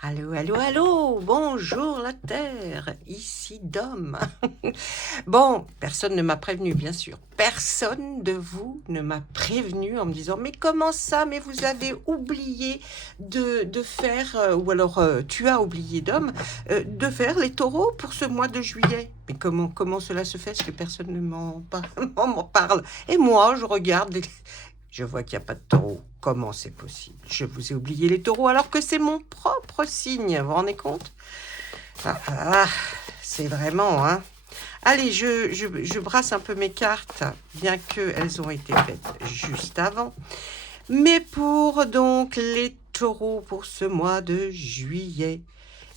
Allô, allô, allô, bonjour la Terre, ici Dom. Bon, personne ne m'a prévenu, bien sûr. Personne de vous ne m'a prévenu en me disant, mais comment ça, mais vous avez oublié de faire, ou alors tu as oublié Dom, de faire les taureaux pour ce mois de juillet. Mais comment cela se fait, est-ce que personne ne m'en parle? Et moi, je regarde je vois qu'il n'y a pas de taureau. Comment c'est possible? Je vous ai oublié les taureaux alors que c'est mon propre signe. Vous vous rendez compte? C'est vraiment, hein. Allez, je brasse un peu mes cartes, bien qu'elles ont été faites juste avant. Mais pour donc les taureaux pour ce mois de juillet.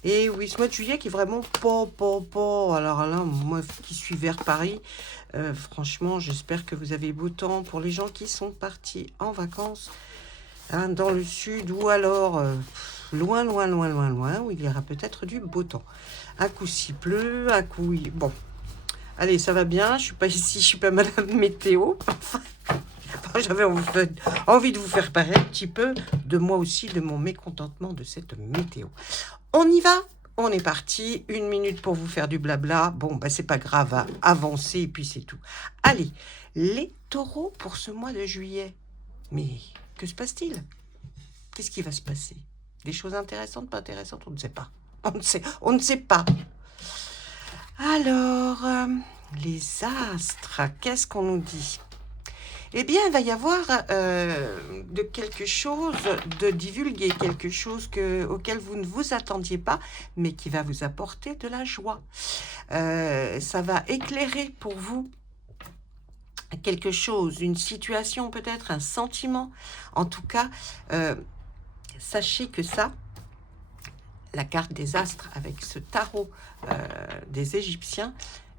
Et oui, ce mois de juillet qui est vraiment pas. Alors là, moi qui suis vers Paris, franchement, j'espère que vous avez beau temps pour les gens qui sont partis en vacances, hein, dans le sud ou alors loin, où il y aura peut-être du beau temps. Un coup s'il pleut, un coup il... Bon, allez, ça va bien, je suis pas ici, je suis pas madame météo. J'avais envie de vous faire parler un petit peu de moi aussi, de mon mécontentement de cette météo. On y va? On est parti, 1 minute pour vous faire du blabla. Bon, bah c'est pas grave, hein. Avancez et puis c'est tout. Allez, les taureaux pour ce mois de juillet. Mais que se passe-t-il? Qu'est-ce qui va se passer? Des choses intéressantes, pas intéressantes? On ne sait pas. On ne sait pas. Alors, les astres, qu'est-ce qu'on nous dit? Eh bien, il va y avoir de quelque chose de divulgué, quelque chose auquel vous ne vous attendiez pas, mais qui va vous apporter de la joie. Ça va éclairer pour vous quelque chose, une situation peut-être, un sentiment. En tout cas, sachez que ça, la carte des astres avec ce tarot des Égyptiens,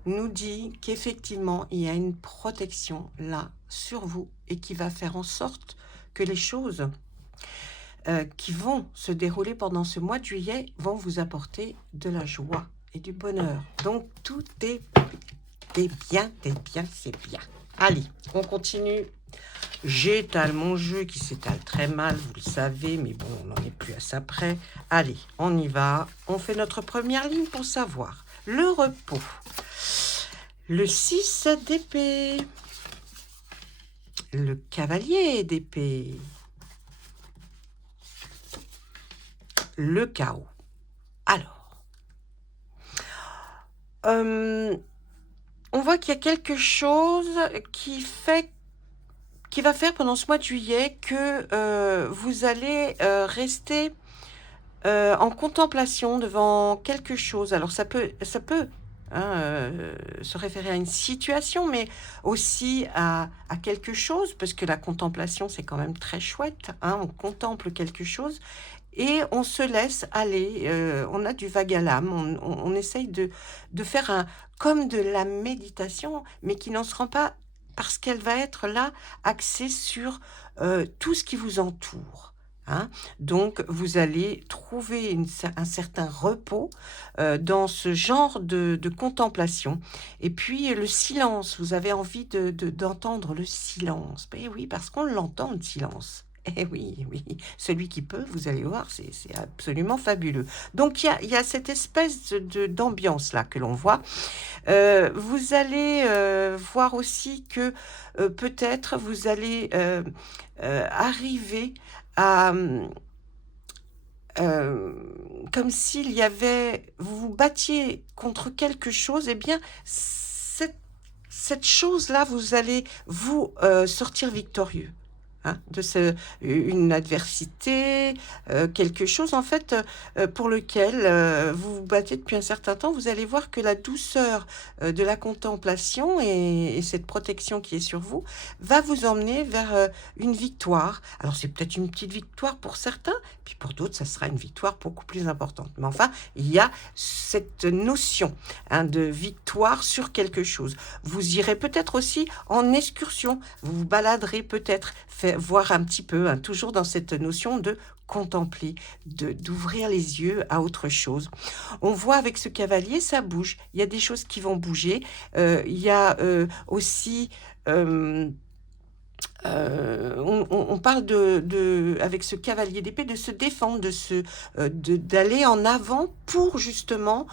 nous dit qu'effectivement, il y a une protection là sur vous et qui va faire en sorte que les choses qui vont se dérouler pendant ce mois de juillet vont vous apporter de la joie et du bonheur. Donc, tout est bien, c'est bien. Allez, on continue. J'étale mon jeu qui s'étale très mal, vous le savez, mais bon, on n'en est plus à ça près. Allez, on y va. On fait notre première ligne pour savoir. Le repos. Le 6 d'épée. Le cavalier d'épée. Le chaos. Alors, on voit qu'il y a quelque chose qui va faire pendant ce mois de juillet que vous allez rester en contemplation devant quelque chose. Alors ça peut hein, se référer à une situation, mais aussi à quelque chose, parce que la contemplation, c'est quand même très chouette. Hein, on contemple quelque chose et on se laisse aller. On a du vague à l'âme. On essaye de faire comme de la méditation, mais qui n'en se rend pas parce qu'elle va être là axée sur tout ce qui vous entoure. Hein. Donc, vous allez trouver un certain repos dans ce genre de contemplation. Et puis, le silence, vous avez envie d'entendre le silence. Ben oui, parce qu'on l'entend, le silence. Eh oui, oui, celui qui peut, vous allez voir, c'est absolument fabuleux. Donc, il y a cette espèce d'ambiance là que l'on voit. Vous allez voir aussi que peut-être vous allez arriver à... comme s'il y avait... Vous vous battiez contre quelque chose, eh bien, cette chose-là, vous allez vous sortir victorieux. Hein, une adversité, quelque chose en fait pour lequel vous vous battez depuis un certain temps, vous allez voir que la douceur de la contemplation et cette protection qui est sur vous va vous emmener vers une victoire. Alors c'est peut-être une petite victoire pour certains, puis pour d'autres ça sera une victoire beaucoup plus importante. Mais enfin, il y a cette notion hein, de victoire sur quelque chose. Vous irez peut-être aussi en excursion, vous vous baladerez peut-être, voir un petit peu, hein, toujours dans cette notion de contempler, d'ouvrir les yeux à autre chose. On voit avec ce cavalier, ça bouge. Il y a des choses qui vont bouger. Il y a aussi on parle avec ce cavalier d'épée, de se défendre, d'aller en avant pour justement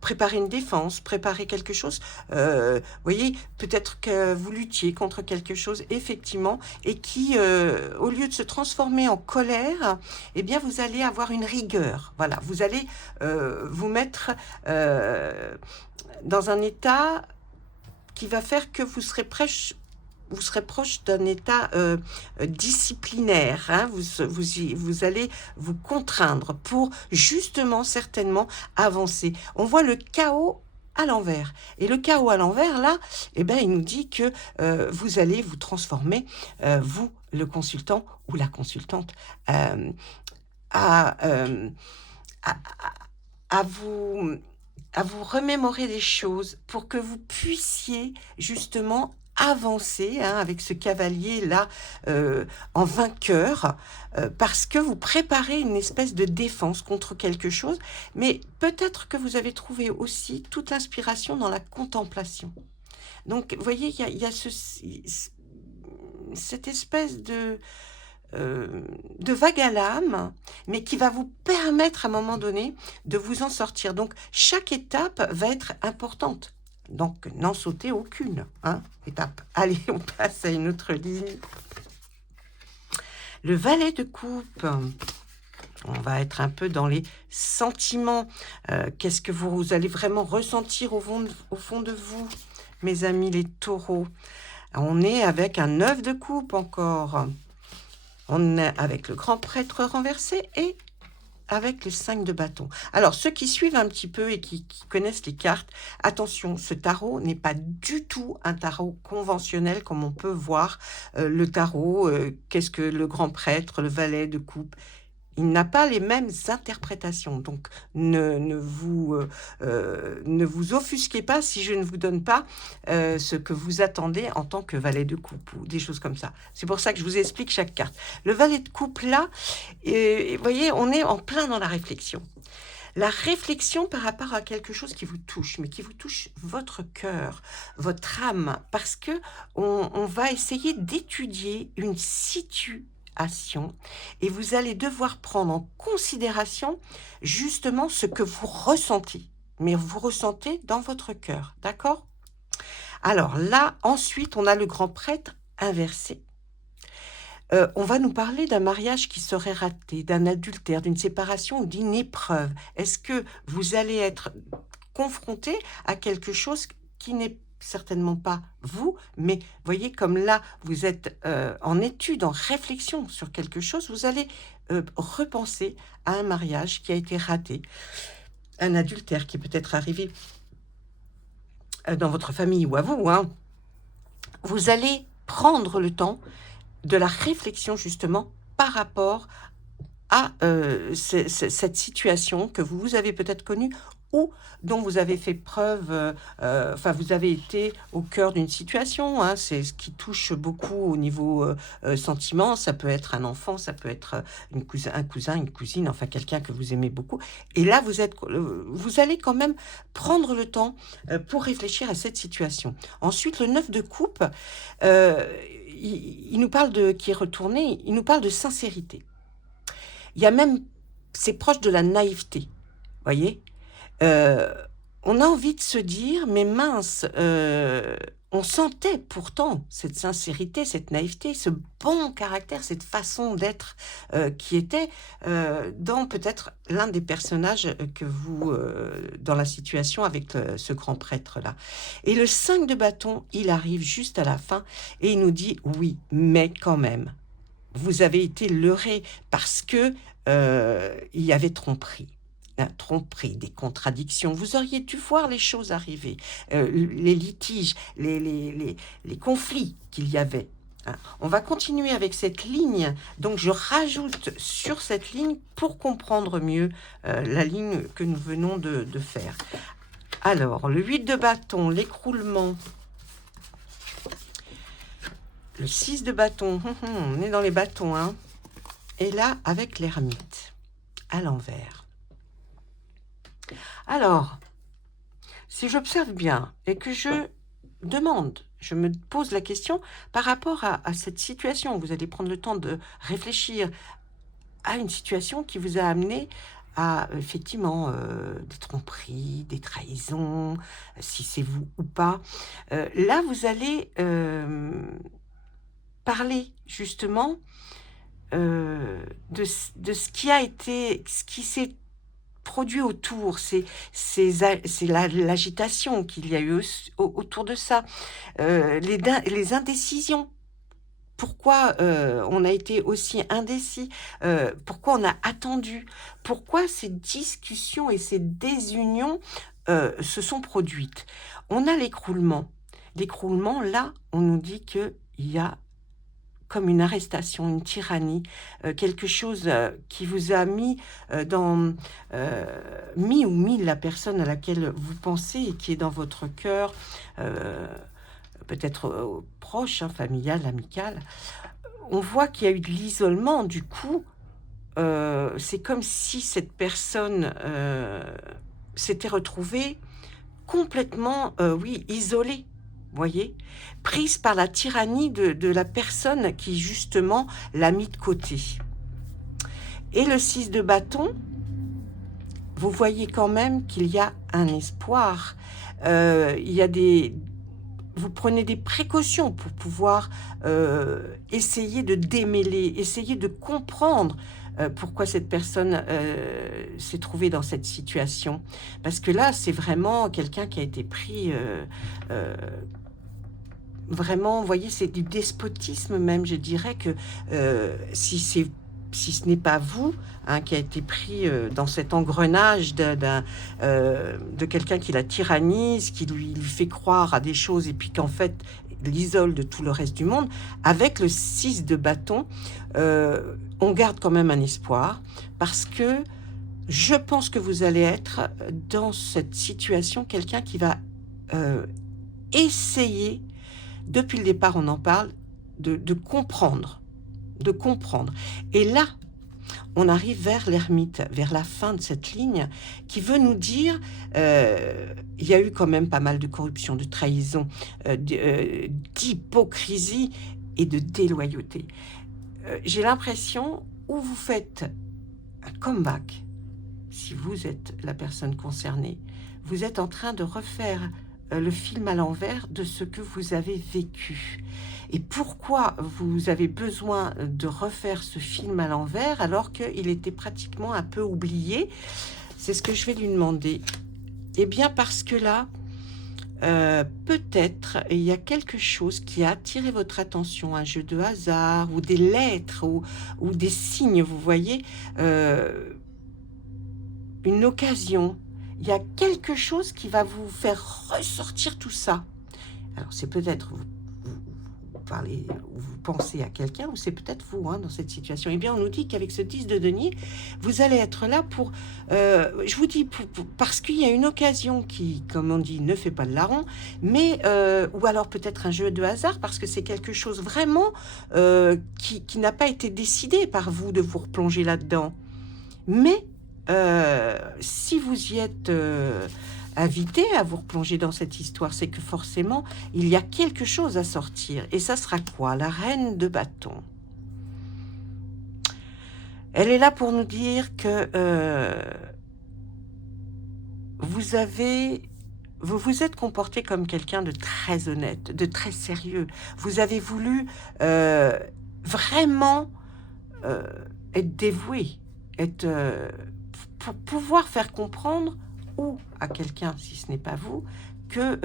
préparer une défense, préparer quelque chose. Vous voyez, peut-être que vous luttiez contre quelque chose, effectivement, et qui, au lieu de se transformer en colère, eh bien, vous allez avoir une rigueur. Voilà, vous allez vous mettre dans un état qui va faire que vous serez proche d'un état disciplinaire. Hein. Vous allez vous contraindre pour justement, certainement, avancer. On voit le chaos à l'envers. Et le chaos à l'envers, là, eh ben, il nous dit que vous allez vous transformer, vous, le consultant ou la consultante, à, à, à vous à vous remémorer des choses pour que vous puissiez justement avancer, hein, avec ce cavalier-là en vainqueur, parce que vous préparez une espèce de défense contre quelque chose, mais peut-être que vous avez trouvé aussi toute l'inspiration dans la contemplation. Donc, vous voyez, il y a cette espèce de vague à l'âme, mais qui va vous permettre à un moment donné de vous en sortir. Donc, chaque étape va être importante. Donc, n'en sautez aucune, hein, étape. Allez, on passe à une autre ligne. Le valet de coupe. On va être un peu dans les sentiments. Qu'est-ce que vous allez vraiment ressentir au fond de vous, mes amis les taureaux? On est avec un 9 de coupe encore. On est avec le grand prêtre renversé et avec le 5 de bâton. Alors, ceux qui suivent un petit peu et qui connaissent les cartes, attention, ce tarot n'est pas du tout un tarot conventionnel comme on peut voir le tarot. Qu'est-ce que le grand prêtre, le valet de coupe? Il n'a pas les mêmes interprétations. Donc, ne vous offusquez pas si je ne vous donne pas ce que vous attendez en tant que valet de coupe ou des choses comme ça. C'est pour ça que je vous explique chaque carte. Le valet de coupe, là, vous voyez, on est en plein dans la réflexion. La réflexion par rapport à quelque chose qui vous touche, mais qui vous touche votre cœur, votre âme, parce que on va essayer d'étudier une situation et vous allez devoir prendre en considération justement ce que vous ressentez, mais vous ressentez dans votre cœur, d'accord? Alors là, ensuite, on a le grand prêtre inversé. On va nous parler d'un mariage qui serait raté, d'un adultère, d'une séparation ou d'une épreuve. Est-ce que vous allez être confronté à quelque chose qui n'est certainement pas vous, mais voyez comme là, vous êtes en étude, en réflexion sur quelque chose, vous allez repenser à un mariage qui a été raté, un adultère qui est peut-être arrivé dans votre famille ou à vous, hein. Vous allez prendre le temps de la réflexion justement par rapport à cette situation que vous avez peut-être connue ou dont vous avez fait preuve, enfin vous avez été au cœur d'une situation, hein, c'est ce qui touche beaucoup au niveau sentiment, ça peut être un enfant, ça peut être un cousin, une cousine, enfin quelqu'un que vous aimez beaucoup. Et là, vous allez quand même prendre le temps pour réfléchir à cette situation. Ensuite, le 9 de coupe, il nous parle qui est retourné, il nous parle de sincérité. Il y a même, c'est proche de la naïveté, voyez. On a envie de se dire, mais mince, on sentait pourtant cette sincérité, cette naïveté, ce bon caractère, cette façon d'être qui était dans peut-être l'un des personnages que vous, dans la situation avec ce grand prêtre-là. Et le 5 de bâton, il arrive juste à la fin et il nous dit, oui, mais quand même. Vous avez été leurré parce que il y avait tromperie. Tromperie, des contradictions. Vous auriez dû voir les choses arriver, les litiges, les conflits qu'il y avait. Hein. On va continuer avec cette ligne. Donc, je rajoute sur cette ligne pour comprendre mieux la ligne que nous venons de faire. Alors, le 8 de bâton, l'écroulement. Le 6 de bâton, on est dans les bâtons, hein. Et là, avec l'ermite, à l'envers. Alors, si j'observe bien et que je demande Je me pose la question par rapport à cette situation. Vous allez prendre le temps de réfléchir à une situation qui vous a amené à effectivement, des tromperies, des trahisons, si c'est vous ou pas. Là, vous allez, parler justement, de ce qui a été ce qui s'est produit autour. C'est l'agitation qu'il y a eu autour de ça, les indécisions. Pourquoi, on a été aussi indécis? Pourquoi on a attendu? Pourquoi ces discussions et ces désunions, se sont produites? On a l'écroulement. L'écroulement, là, on nous dit qu'il y a comme une arrestation, une tyrannie, quelque chose, qui vous a mis, mis la personne à laquelle vous pensez et qui est dans votre cœur, heu, peut-être, proche, hein, familial, amical. On voit qu'il y a eu de l'isolement, du coup, c'est comme si cette personne, s'était retrouvée complètement, oui, isolée, voyez? Prise par la tyrannie de la personne qui justement l'a mis de côté. Et le 6 de bâton, vous voyez quand même qu'il y a un espoir. Il y a des Vous prenez des précautions pour pouvoir, essayer de démêler, essayer de comprendre, pourquoi cette personne, s'est trouvée dans cette situation. Parce que là, c'est vraiment quelqu'un qui a été pris, heu, vraiment, vous voyez, c'est du despotisme même. Je dirais que, si ce n'est pas vous, hein, qui a été pris, dans cet engrenage de quelqu'un qui la tyrannise, qui lui fait croire à des choses et puis qu'en fait, l'isole de tout le reste du monde, avec le 6 de bâton, on garde quand même un espoir parce que je pense que vous allez être dans cette situation quelqu'un qui va, heu, essayer, depuis le départ, on en parle, de comprendre, de comprendre. Et là, on arrive vers l'ermite, vers la fin de cette ligne, qui veut nous dire, il y a eu quand même pas mal de corruption, de trahison, d'hypocrisie et de déloyauté. J'ai l'impression, où vous faites un comeback, si vous êtes la personne concernée, vous êtes en train de refaire, le film à l'envers de ce que vous avez vécu. Et pourquoi vous avez besoin de refaire ce film à l'envers alors qu'il était pratiquement un peu oublié? C'est ce que je vais lui demander. Eh bien parce que là, peut-être il y a quelque chose qui a attiré votre attention, un jeu de hasard ou des lettres ou des signes, vous voyez? Heu Une occasion. Il y a quelque chose qui va vous faire ressortir tout ça. Alors c'est peut-être vous parlez ou vous pensez à quelqu'un ou c'est peut-être vous, hein, dans cette situation. Eh bien, on nous dit qu'avec ce 10 de denier, vous allez être là pour, je vous dis parce qu'il y a une occasion qui, comme on dit, ne fait pas de larron, mais ou alors peut-être un jeu de hasard parce que c'est quelque chose vraiment, qui n'a pas été décidé par vous de vous replonger là-dedans. Mais, si vous y êtes, invité à vous replonger dans cette histoire, c'est que forcément, il y a quelque chose à sortir et ça sera quoi? La reine de bâton. Elle est là pour nous dire que, vous avez vous vous êtes comporté comme quelqu'un de très honnête, de très sérieux. Vous avez voulu, vraiment, heu, être dévoué, être, pour pouvoir faire comprendre ou à quelqu'un, si ce n'est pas vous, que,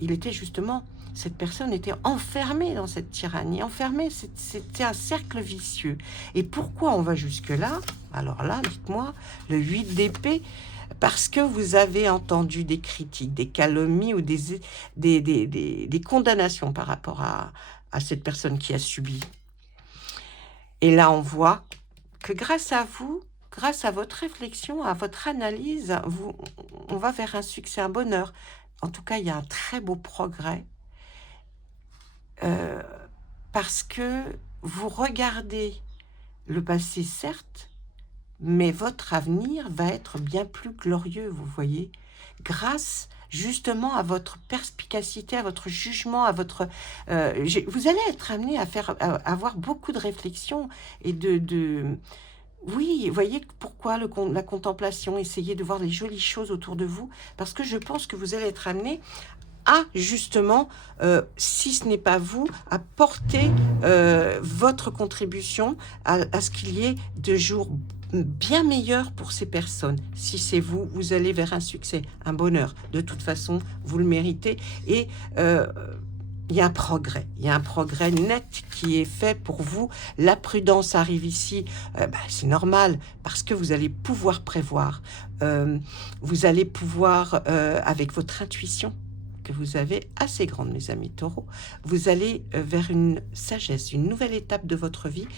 il était justement cette personne était enfermée dans cette tyrannie, enfermée, c'était un cercle vicieux. Et pourquoi on va jusque-là? Alors là, dites-moi, le 8 d'épée, parce que vous avez entendu des critiques, des calomnies ou des condamnations par rapport à cette personne qui a subi. Et là, on voit que grâce à vous, grâce à votre réflexion, à votre analyse, on va vers un succès, un bonheur. En tout cas, il y a un très beau progrès, heu, parce que vous regardez le passé, certes, mais votre avenir va être bien plus glorieux, vous voyez? grâce justement à votre perspicacité, à votre jugement, à votre... vous allez être amené à avoir beaucoup de réflexions et oui, voyez pourquoi la contemplation, essayez de voir les jolies choses autour de vous, parce que je pense que vous allez être amené à justement, si ce n'est pas vous, à porter votre contribution à ce qu'il y ait de jours bien meilleurs pour ces personnes. Si c'est vous, vous allez vers un succès, un bonheur. De toute façon, vous le méritez. Et il y a un progrès net qui est fait pour vous. La prudence arrive ici, c'est normal, parce que vous allez pouvoir prévoir. Vous allez pouvoir, avec votre intuition, que vous avez assez grande, mes amis taureaux, vous allez vers une sagesse, une nouvelle étape de votre vie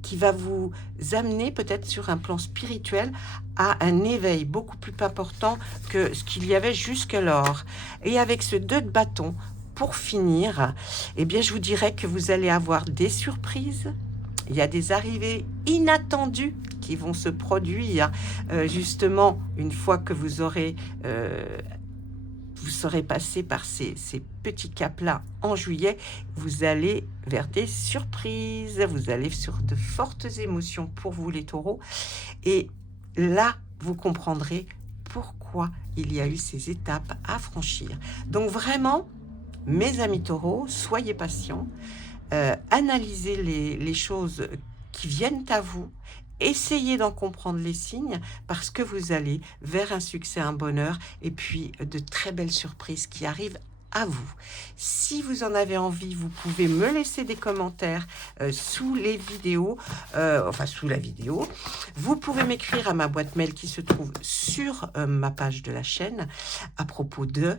qui va vous amener peut-être sur un plan spirituel à un éveil beaucoup plus important que ce qu'il y avait jusqu'alors. Et avec ce 2 de bâton, pour finir, eh bien, je vous dirais que vous allez avoir des surprises. Il y a des arrivées inattendues qui vont se produire justement une fois que vous aurez vous serez passé par ces petits caps-là en juillet, vous allez vers des surprises, vous allez sur de fortes émotions pour vous les taureaux. Et là, vous comprendrez pourquoi il y a eu ces étapes à franchir. Donc vraiment, mes amis taureaux, soyez patients, analysez les choses qui viennent à vous, essayez d'en comprendre les signes parce que vous allez vers un succès, un bonheur et puis de très belles surprises qui arrivent à vous. Si vous en avez envie, vous pouvez me laisser des commentaires sous les vidéos, enfin sous la vidéo. Vous pouvez m'écrire à ma boîte mail qui se trouve sur ma page de la chaîne à propos de...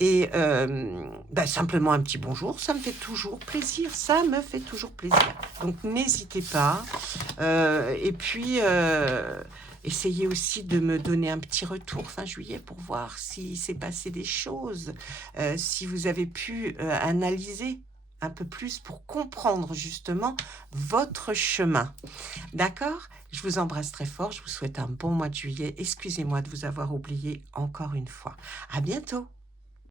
Et simplement un petit bonjour, ça me fait toujours plaisir, ça me fait toujours plaisir. Donc n'hésitez pas. Et puis... essayez aussi de me donner un petit retour fin juillet pour voir s'il s'est passé des choses, si vous avez pu analyser un peu plus pour comprendre justement votre chemin. D'accord? Je vous embrasse très fort, je vous souhaite un bon mois de juillet. Excusez-moi de vous avoir oublié encore une fois. À bientôt!